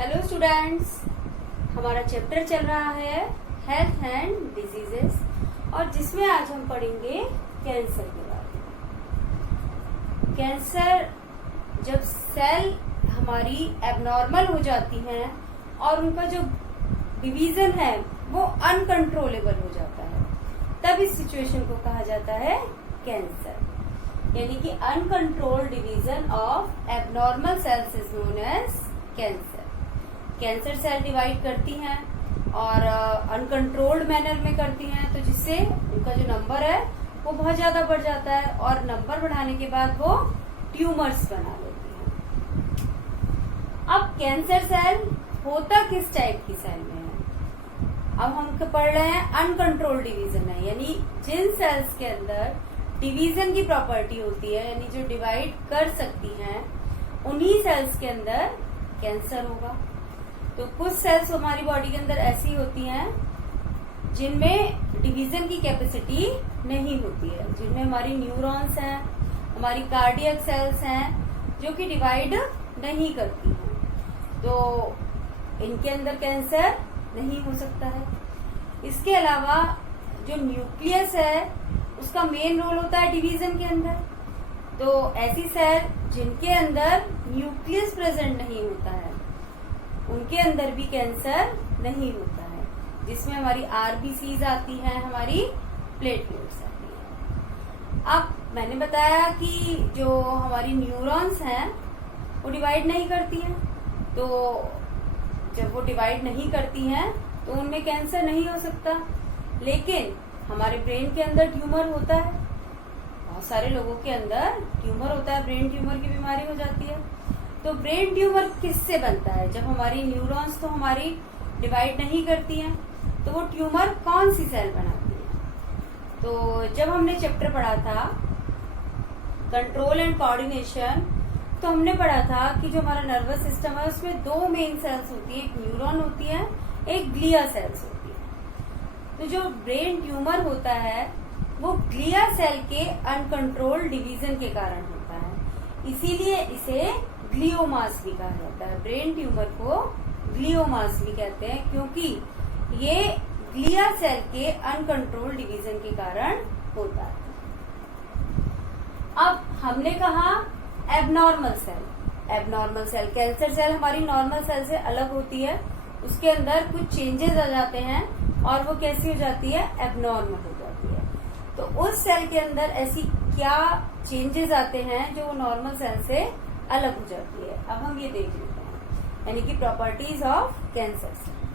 Hello students, हमारा chapter चल रहा है हेल्थ एंड डिजीजेस और जिसमें आज हम पढ़ेंगे कैंसर के बारे में। कैंसर जब सेल हमारी एबनॉर्मल हो जाती हैं और उनका जो डिवीजन है वो अनकंट्रोलेबल हो जाता है, तब इस सिचुएशन को कहा जाता है कैंसर। यानी कि uncontrolled division of abnormal cells is known as cancer. Cancer cell divide करती हैं और अनकंट्रोल्ड मैनर में करती हैं, तो जिससे उनका जो नंबर है वो बहुत ज्यादा बढ़ जाता है और नंबर बढ़ाने के बाद वो ट्यूमर्स बना लेती हैं। अब कैंसर सेल होता किस टाइप की सेल में है? अब हम पढ़ रहे हैं अनकंट्रोल्ड डिवीजन है, यानी जिन सेल्स के अंदर डिवीजन की प्रॉपर्टी होती है, यानी जो डिवाइड कर सकती हैं, उन्हीं सेल्स के अंदर कैंसर होगा। तो कुछ सेल्स हमारी बॉडी के अंदर ऐसी होती हैं जिनमें डिवीजन की कैपेसिटी नहीं होती है, जिनमें हमारी न्यूरॉन्स हैं, हमारी कार्डियक सेल्स हैं जो कि डिवाइड नहीं करती हैं, तो इनके अंदर कैंसर नहीं हो सकता है। इसके अलावा जो न्यूक्लियस है उसका मेन रोल होता है डिवीजन के अंदर, तो ऐसी सेल जिनके अंदर न्यूक्लियस प्रेजेंट नहीं होता है उनके अंदर भी कैंसर नहीं होता है, जिसमें हमारी आरबीसीज आती हैं, हमारी प्लेटलेट्स आती हैं। अब मैंने बताया कि जो हमारी न्यूरॉन्स हैं वो डिवाइड नहीं करती हैं, तो जब वो डिवाइड नहीं करती हैं तो उनमें कैंसर नहीं हो सकता। लेकिन हमारे ब्रेन के अंदर ट्यूमर होता है, बहुत सारे लोगों के अंदर ट्यूमर होता है, ब्रेन ट्यूमर की बीमारी हो जाती है। तो ब्रेन ट्यूमर किससे बनता है? जब हमारी न्यूरॉन्स तो हमारी डिवाइड नहीं करती हैं, तो वो ट्यूमर कौन सी सेल बनाती है? तो जब हमने चैप्टर पढ़ा था कंट्रोल एंड कोऑर्डिनेशन, तो हमने पढ़ा था कि जो हमारा नर्वस सिस्टम है उसमें दो मेन सेल्स होती है, एक न्यूरॉन होती है, एक ग्लिया सेल्स होती है। तो जो ब्रेन ट्यूमर होता है वो ग्लिया सेल के अनकंट्रोल्ड डिवीजन के कारण होता है, इसीलिए इसे ग्लियोमास भी कहा जाता है। ब्रेन ट्यूमर को ग्लियोमास भी कहते हैं क्योंकि ये ग्लिया सेल के अनकंट्रोल्ड डिवीजन के कारण होता है। अब हमने कहा एबनॉर्मल सेल, कैंसर सेल हमारी नॉर्मल सेल से अलग होती है, उसके अंदर कुछ चेंजेस आ जाते हैं और वो कैसी हो जाती है? एबनॉर्मल हो जाती है। तो उस सेल के अंदर ऐसी क्या चेंजेस आते हैं जो नॉर्मल सेल से अलग हो जाती है? अब हम ये देख लेते हैं, यानी कि properties of cancer cell.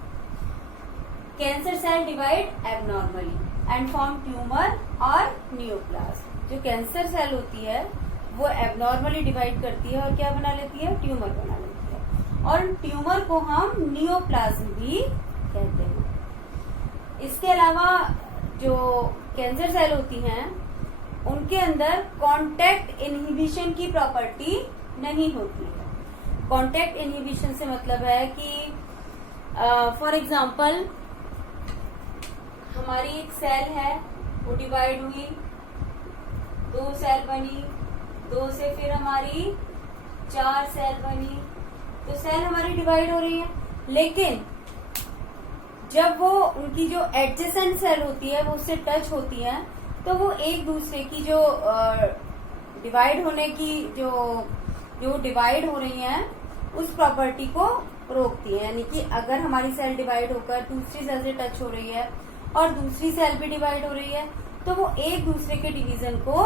Cancer cell divide abnormally and form tumour और नियोप्लाज्म। जो कैंसर सेल होती है वो एबनॉर्मली डिवाइड करती है और क्या बना लेती है? ट्यूमर बना लेती है, और ट्यूमर को हम नियोप्लाज्म भी कहते हैं। इसके अलावा जो कैंसर सेल होती हैं उनके अंदर कॉन्टैक्ट इनहिबिशन की प्रॉपर्टी नहीं होती है। कॉन्टैक्ट इनहिबिशन से मतलब है कि फॉर एग्जांपल हमारी एक सेल है, वो डिवाइड हुई, दो सेल बनी, दो से फिर हमारी 4 सेल बनी, तो सेल हमारी डिवाइड हो रही है। लेकिन जब वो उनकी जो एडजेसेंट सेल होती है वो उससे टच होती है, तो वो एक दूसरे की जो डिवाइड होने की जो डिवाइड हो रही हैं उस प्रॉपर्टी को रोकती है। यानी कि अगर हमारी सेल डिवाइड होकर दूसरी सेल से टच हो रही है और दूसरी सेल भी डिवाइड हो रही है, तो वो एक दूसरे के डिवीजन को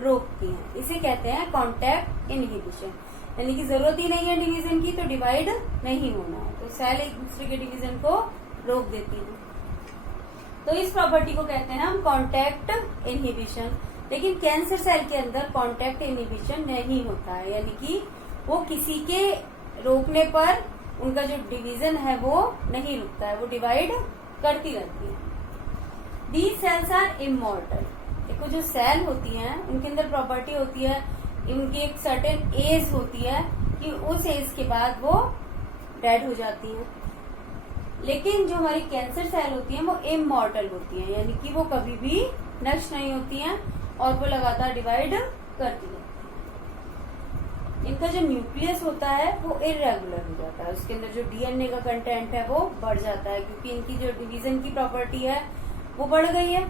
रोकती हैं। इसे कहते हैं कॉन्टैक्ट इनहिबिशन, यानी कि जरूरत ही नहीं है डिवीजन की तो डिवाइड नहीं होना है, तो सेल एक दूसरे के डिवीजन को रोक देती है। तो इस प्रॉपर्टी को कहते हैं हम कॉन्टैक्ट इनहिबिशन। लेकिन कैंसर सेल के अंदर कॉन्टैक्ट इनहिबिशन नहीं होता है, यानी कि वो किसी के रोकने पर उनका जो डिवीजन है वो नहीं रुकता है, वो डिवाइड करती रहती है। These cells are immortal. देखो जो सेल होती हैं उनके अंदर प्रॉपर्टी होती है, उनकी एक सर्टेन एज होती है कि उस एज के बाद वो डेड हो जाती हैं। लेकिन जो हमारी कैंसर सेल होती हैं वो इमॉर्टल होती हैं, यानी कि वो कभी भी नष्ट नहीं होती हैं और वो लगातार डिवाइड करती है। इनका जो न्यूक्लियस होता है वो इरेगुलर हो जाता है, उसके अंदर जो डीएनए का कंटेंट है वो बढ़ जाता है, क्योंकि इनकी जो डिवीजन की प्रॉपर्टी है वो बढ़ गई है,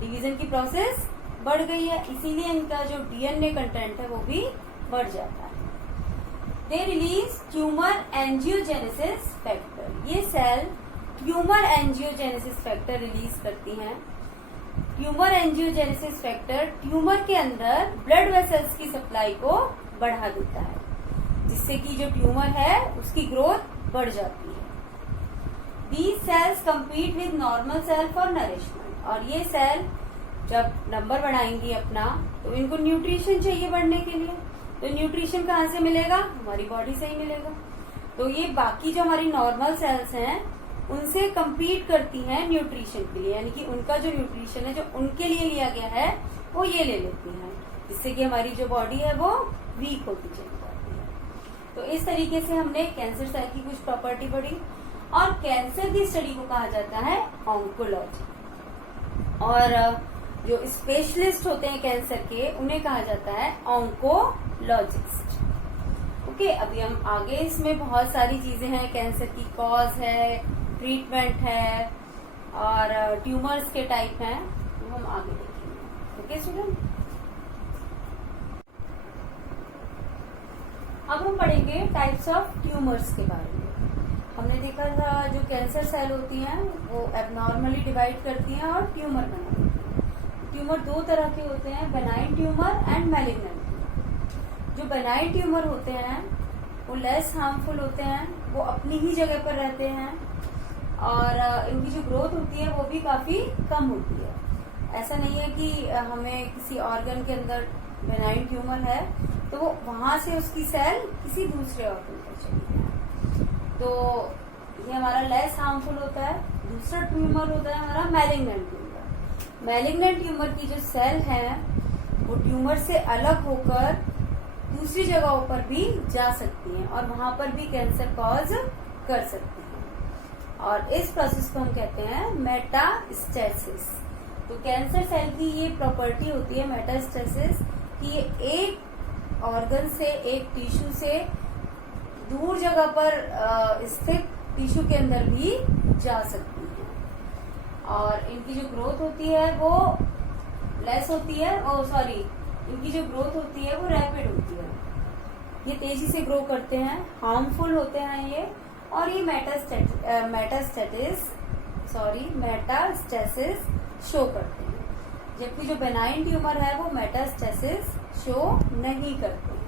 डिवीजन की प्रोसेस बढ़ गई है, इसीलिए इनका जो डीएनए कंटेंट है वो भी बढ़ जाता है। They release tumour angiogenesis factor, ये cell tumour angiogenesis factor release करती हैं। ट्यूमर एंजियोजेनेसिस फैक्टर ट्यूमर के अंदर ब्लड वेसल्स की सप्लाई को बढ़ा देता है, जिससे कि जो ट्यूमर है उसकी ग्रोथ बढ़ जाती है। These cells compete with normal cell for nourishment, और ये सेल जब नंबर बढ़ाएंगी अपना तो इनको न्यूट्रिशन चाहिए बढ़ने के लिए, तो न्यूट्रिशन कहाँ से मिलेगा, हमारी बॉडी से ही मिलेगा। तो ये बाकी जो हमारी नॉर्मल सेल्स हैं उनसे compete करती हैं न्यूट्रिशन के लिए, यानी कि उनका जो न्यूट्रिशन है जो उनके लिए लिया गया है वो ये ले लेती हैं, जिससे कि हमारी जो बॉडी है वो वीक होती चली जाती है। तो इस तरीके से हमने कैंसर सेल की कुछ प्रॉपर्टी पढ़ी, और कैंसर की स्टडी को कहा जाता है ऑन्कोलॉजी, और जो स्पेशलिस्ट होते हैं कैंसर के उन्हें कहा जाता है ऑन्कोलॉजिस्ट। ओके, अभी हम आगे इसमें बहुत सारी चीजें हैं, कैंसर की कॉज है, ट्रीटमेंट है और ट्यूमर्स के टाइप हैं, वो हम आगे देखेंगे। ओके स्टूडेंट, अब हम पढ़ेंगे टाइप्स ऑफ ट्यूमर्स के बारे में। हमने देखा था जो कैंसर सेल होती हैं वो एबनॉर्मली डिवाइड करती हैं और ट्यूमर बना देती हैं। ट्यूमर दो तरह के होते हैं, benign tumour and malignant tumour. जो बेनाइन ट्यूमर होते हैं वो लेस हार्मफुल होते हैं, वो अपनी ही जगह पर रहते हैं, और इनकी जो ग्रोथ होती है वो भी काफी कम होती है। ऐसा नहीं है कि हमें किसी ऑर्गन के अंदर बेनाइन ट्यूमर है तो वो वहां से उसकी सेल किसी दूसरे ऑर्गन पर चली जाए, तो ये हमारा लेस हार्मफुल होता है। दूसरा ट्यूमर होता है हमारा मैलिग्नेंट ट्यूमर। मैलिग्नेंट ट्यूमर की जो सेल है वो ट्यूमर से अलग होकर दूसरी जगहों पर भी जा सकती हैं और वहां पर भी कैंसर कॉज कर सकती हैं, और इस प्रोसेस को हम कहते हैं मेटास्टेसिस। तो कैंसर सेल की ये प्रॉपर्टी होती है मेटास्टेसिस कि ये एक ऑर्गन से, एक टिश्यू से दूर जगह पर स्थित टिश्यू के अंदर भी जा सकती है, और इनकी जो ग्रोथ होती है वो लेस होती है, इनकी जो ग्रोथ होती है वो रैपिड होती है, ये तेजी से ग्रो करते हैं, हार्मफुल होते हैं ये, और ये मेटास्टेसिस शो करते हैं, जबकि जो बेनाइन ट्यूमर है वो मेटास्टेसिस शो नहीं करते हैं।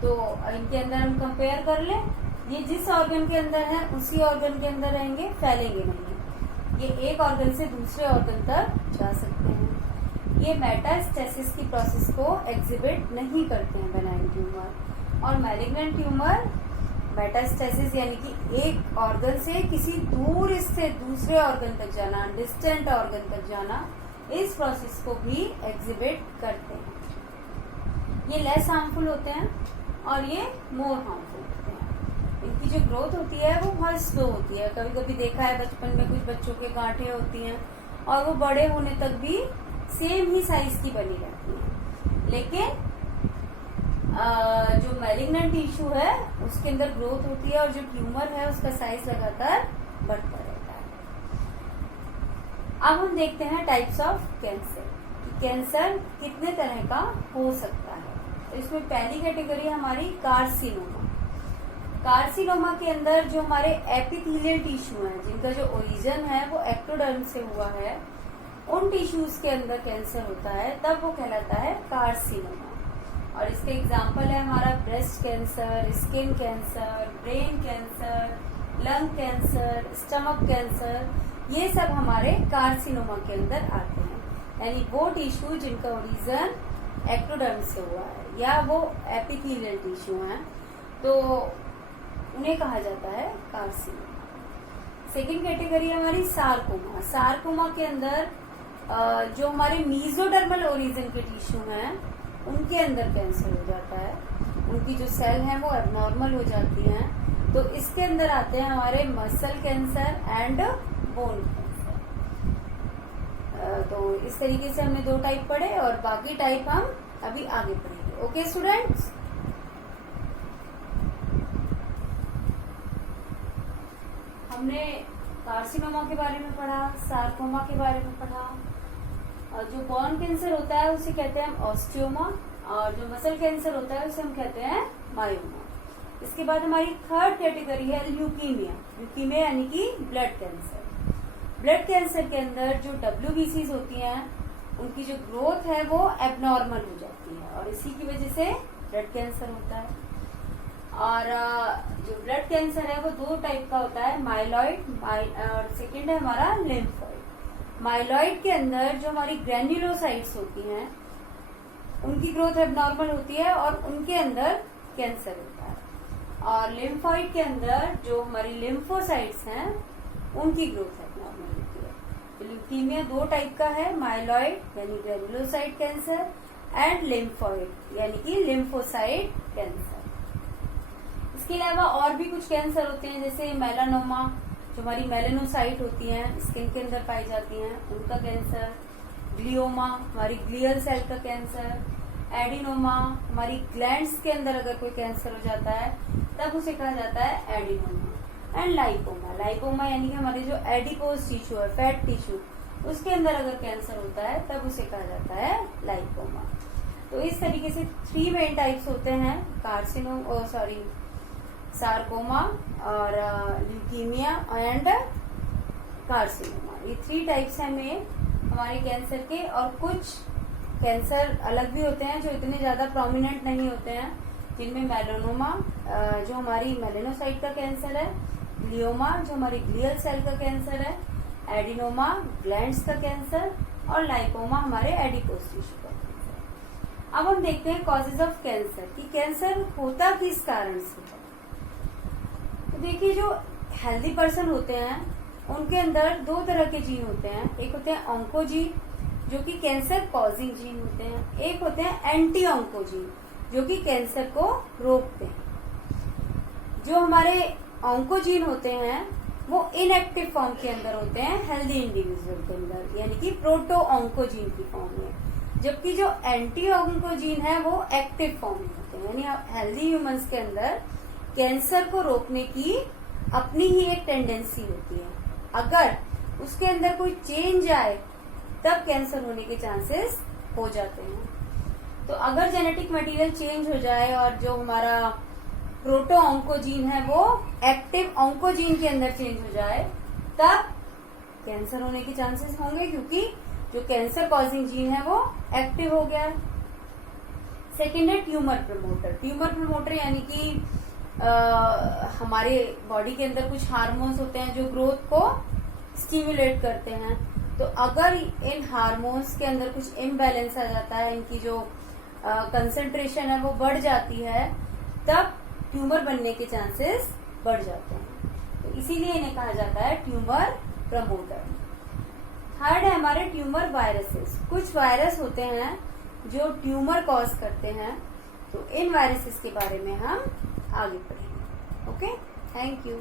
तो इनके अंदर हम कंपेयर कर लें, ये जिस ऑर्गन के अंदर है उसी ऑर्गन के अंदर रहेंगे, फैलेंगे नहीं, ये एक ऑर्गन से दूसरे ऑर्गन तक जा सकते हैं। ये मेटास्टेसिस की प्रोसेस को एग्जिबिट नहीं करते हैं बेनाइन ट्यूमर, और मैलिग्नेंट ट्यूमर मेटास्टेसिस यानी कि एक ऑर्गन से किसी दूर स्थित दूसरे ऑर्गन तक जाना, डिस्टेंट ऑर्गन तक जाना, इस प्रोसेस को भी एग्जिबिट करते हैं। ये लेस हार्मफुल होते हैं और ये मोर हार्मफुल होते हैं। इनकी जो ग्रोथ होती है वो बहुत स्लो होती है। कभी कभी देखा है बचपन में कुछ बच्चों के गांठें होती हैं और वो बड़े होने तक भी सेम ही साइज की बनी रहती है, लेकिन जो मैलिग्नेंट टिश्यू है उसके अंदर ग्रोथ होती है और जो ट्यूमर है उसका साइज लगातार बढ़ता रहता है। अब हम देखते हैं टाइप्स ऑफ कैंसर, कि कैंसर कितने तरह का हो सकता है। तो इसमें पहली कैटेगरी हमारी कार्सिनोमा। कार्सिनोमा के अंदर जो हमारे एपिथेलियल टिश्यू हैं, जिनका जो ओरिजिन है वो एक्टोडर्म से हुआ है, उन टिश्यूज के अंदर कैंसर होता है, तब वो कहलाता है कार्सिनोमा। और इसके एग्जाम्पल है हमारा breast cancer, skin cancer, brain cancer, lung cancer, stomach cancer, ये सब हमारे कार्सिनोमा के अंदर आते हैं। यानी वो टिश्यू जिनका ओरिजिन एक्टोडर्म से हुआ है या वो एपिथेलियल टिश्यू हैं, तो उन्हें कहा जाता है कार्सिनोमा। सेकेंड कैटेगरी है हमारी सार्कोमा। सार्कोमा के अंदर जो हमारे मीजोडर्मल ओरिजिन के टिश्यू हैं उनके अंदर कैंसर हो जाता है, उनकी जो सेल हैं वो एबनॉर्मल हो जाती हैं, तो इसके अंदर आते हैं हमारे muscle cancer and bone cancer. तो इस तरीके से हमने 2 टाइप पढ़े और बाकी टाइप हम अभी आगे पढ़ेंगे। Okay students. हमने कार्सिनोमा के बारे में पढ़ा, सार्कोमा के बारे में पढ़ा, और जो बोन कैंसर होता है उसे कहते हैं ऑस्टियोमा, और जो मसल कैंसर होता है उसे हम कहते हैं मायोमा। इसके बाद हमारी थर्ड कैटेगरी है ल्यूकीमिया। ल्यूकीमिया यानी कि ब्लड कैंसर। ब्लड कैंसर के अंदर जो WBCs होती हैं उनकी जो ग्रोथ है वो एबनॉर्मल हो जाती है और इसी की वजह से ब्लड कैंसर होता है। और जो ब्लड कैंसर है वो दो टाइप का होता है, माइलॉइड और सेकेंड है हमारा लिम्फोइड। माइलॉइड के अंदर जो हमारी ग्रैन्युलोसाइट्स होती हैं उनकी ग्रोथ एबनॉर्मल होती है और उनके अंदर कैंसर होता है। और लिम्फोइड के अंदर जो हमारी लिम्फोसाइट्स हैं उनकी ग्रोथ एबनॉर्मल होती है। ल्यूकीमिया दो टाइप का है, माइलॉइड यानी ग्रैन्युलोसाइट कैंसर एंड लिम्फोइड यानी कि लिम्फोसाइट कैंसर। इसके अलावा और भी कुछ कैंसर होते हैं जैसे मेलानोमा, जो हमारी मेलेनोसाइट होती हैं स्किन के अंदर पाई जाती हैं उनका कैंसर, ग्लियोमा हमारी ग्लियल सेल का कैंसर, एडिनोमा हमारी ग्लैंड्स के अंदर अगर कोई कैंसर हो जाता है तब उसे कहा जाता है एडिनोमा, एंड लाइपोमा। लाइपोमा यानी कि हमारे जो एडिपोज टिश्यू है, फैट टिश्यू, उसके अंदर अगर कैंसर होता है तब उसे कहा जाता है लाइपोमा। तो इस तरीके से 3 मेन टाइप्स होते हैं, सार्कोमा और ल्यूकीमिया एंड कार्सिनोमा। ये 3 टाइप्स हैं में हमारे कैंसर के। और कुछ कैंसर अलग भी होते हैं जो इतने ज्यादा प्रोमिनेंट नहीं होते हैं, जिनमें मेलानोमा जो हमारी मेलेनोसाइट का कैंसर है, ग्लियोमा जो हमारी ग्लियल सेल का कैंसर है, एडिनोमा ग्लैंड्स का कैंसर और लाइपोमा हमारे एडिपोज टिश्यू का कैंसर। अब हम देखते हैं कॉजेज ऑफ कैंसर कि कैंसर होता किस कारण से है। तो देखिए, जो हेल्दी पर्सन होते हैं उनके अंदर 2 तरह के जीन होते हैं। एक होते हैं ऑन्कोजीन जो कि कैंसर कॉजिंग जीन होते हैं, एक होते हैं एंटी ऑन्कोजीन जो कि कैंसर को रोकते हैं। जो हमारे ऑन्कोजीन होते हैं वो इनएक्टिव फॉर्म के अंदर होते हैं हेल्दी इंडिविजुअल के अंदर, यानी कि प्रोटो ऑन्कोजीन की फॉर्म में, जबकि जो एंटी ऑन्कोजीन है वो एक्टिव फॉर्म में होते हैं। यानी हेल्दी ह्यूमंस के अंदर कैंसर को रोकने की अपनी ही एक टेंडेंसी होती है। अगर उसके अंदर कोई चेंज आए तब कैंसर होने के चांसेस हो जाते हैं। तो अगर जेनेटिक मटेरियल चेंज हो जाए और जो हमारा प्रोटो ऑन्कोजीन है वो एक्टिव ऑन्कोजीन के अंदर चेंज हो जाए तब कैंसर होने के चांसेस होंगे, क्योंकि जो कैंसर कॉजिंग जीन है वो एक्टिव हो गया। सेकेंड है ट्यूमर प्रमोटर। ट्यूमर प्रमोटर यानी कि हमारे बॉडी के अंदर कुछ हार्मोन्स होते हैं जो ग्रोथ को स्टिमुलेट करते हैं। तो अगर इन हार्मोन्स के अंदर कुछ इम्बैलेंस आ जाता है, इनकी जो कंसंट्रेशन है वो बढ़ जाती है, तब ट्यूमर बनने के चांसेस बढ़ जाते हैं। तो इसीलिए इन्हें कहा जाता है ट्यूमर प्रमोटर। थर्ड है हमारे ट्यूमर वायरसेस। कुछ वायरस होते हैं जो ट्यूमर कॉज करते हैं, तो इन वायरसेस के बारे में हम आगे पढ़ेंगे। Okay, thank you.